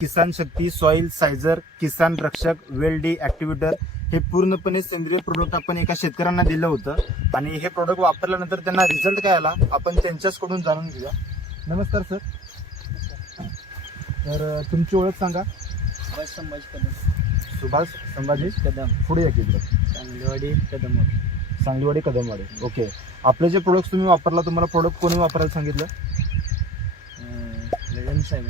किसान शक्ती soil सायझर किसान रक्षक वेल्डी ऍक्टिव्हिटर हे पूर्णपणे सेंद्रिय प्रोडक्ट आपण एका शेतकऱ्यांना दिलं होतं. आणि हे प्रोडक्ट वापरल्यानंतर त्यांना रिझल्ट काय आला? आपण त्यांच्याचकडून जाणून घेऊया. नमस्कार सर तर तुमची ओळख सांगा. सुभाष संभाजी कदम. सुभाष संभाजी कदम. पुढे या की इकडं. चांगलेवाडी कदमवाडी. सांगलीवाडी कदमवाडी. ओके. आपले जे प्रोडक्ट तुम्ही वापरला तुम्हाला प्रोडक्ट कोणी वापरायला सांगितलं? साहेब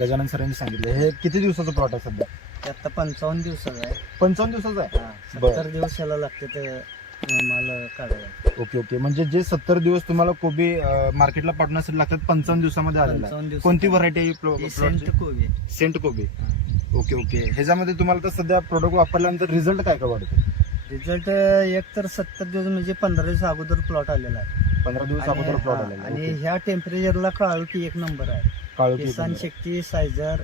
गजानन सरांनी सांगितलं. हे किती दिवसाचं प्लॉट आहे सध्या? ते आता पंचावन्न दिवसाचा आहे. पंचावन्न दिवसाचं आहे? हा, बरं. सत्तर दिवस याला लागते ते माल काढायला. Okay okay. म्हणजे जे सत्तर दिवस तुम्हाला कोबी अं, मार्केटला पाठवण्यासाठी लागतात पंचावन्न दिवसामध्ये आलेला आहे. कोणती व्हरायटी आहे प्लो- ही प्लॉटची? सेंट कोबी सेंट कोबी. Okay okay. ह्याच्यामध्ये तुम्हाला तर सध्या प्रोडक्ट वापरल्यानंतर रिझल्ट काय काय वाटतो रिझल्ट एक तर सत्तर दिवस म्हणजे पंधरा दिवस अगोदर प्लॉट आलेला आहे. पंधरा दिवस आणि अगोदर प्लॉट हा, आलेला आणि ओके. ह्या टेम्परेचरला काळू की एक नंबर आहे. किसान. शक्ती सायझर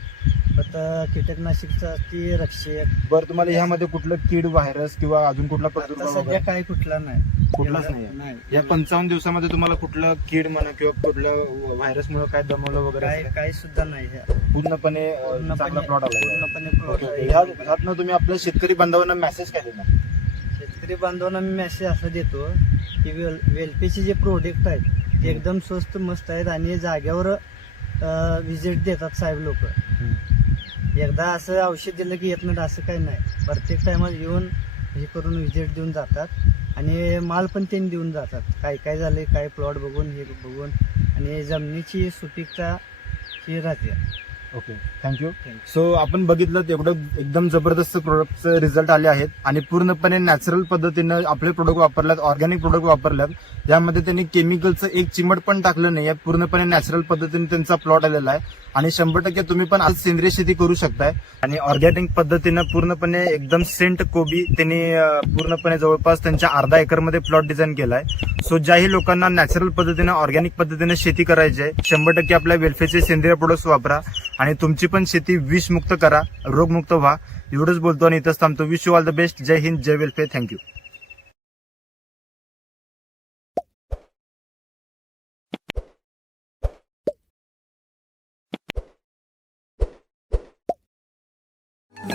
कीटकनाशकचा ती रक्षक. बरं तुम्हाला ह्यामध्ये कुठलं कीड व्हायरस किंवा अजून कुठला प्रादुर्भाव सध्या काही कुठला नाही. कुठलाच नाही. या पंचावन्न दिवसामध्ये तुम्हाला कुठलं कीड म्हणा किंवा कुठल्या व्हायरस मुळे काय दमवलं वगैरे काही सुद्धा नाही. पूर्णपणे प्लॉट आला पूर्णपणे तुम्ही आपल्या शेतकरी बांधवांना मेसेज काय देणार? शेतकरी बांधवांना मी मेसेज असा देतो की वेल वेलपीचे जे प्रोडक्ट आहेत ते एकदम स्वस्त मस्त आहेत आणि जाग्यावर व्हिजिट देतात साहेब लोक. एकदा असं औषध दिलं की येत नाही असं काही नाही. प्रत्येक टायमात येऊन हे करून व्हिजिट देऊन जातात. आणि माल पण त्यांनी देऊन जातात. काय काय झालंय काय प्लॉट बघून हे बघून. आणि जमिनीची सुपीकता ही राहते. ओके थँक्यू Thank सो आपण बघितलं तेवढं एकदम जबरदस्त प्रोडक्टचे रिझल्ट आले आहेत आणि पूर्णपणे नॅचरल पद्धतीनं आपले प्रोडक्ट वापरल्यात ऑर्गॅनिक प्रोडक्ट वापरल्यात. यामध्ये त्यांनी केमिकलचं एक चिमट पण टाकलं नाही यात पूर्णपणे नॅचरल पद्धतीने त्यांचा प्लॉट आलेला आहे. आणि शंभर टक्के तुम्ही पण आज सेंद्रिय शेती करू शकताय. आणि ऑर्गॅनिक पद्धतीनं पूर्णपणे एकदम सेंट कोबी त्यांनी पूर्णपणे जवळपास त्यांच्या अर्धा एकरमध्ये प्लॉट डिझाईन केलाय. सो ज्याही लोकांना नॅचरल पद्धतीनं ऑर्गॅनिक पद्धतीनं शेती करायची आहे शंभर टक्के आपल्या वेलफेअरचे सेंद्रिय प्रोडक्ट्स वापरा. आणि तुमची पण शेती विषमुक्त करा रोगमुक्त व्हा. एवढंच बोलतो आणि इथंच थांबतो. Wish you all the best Jai Hind Jai welfare thank you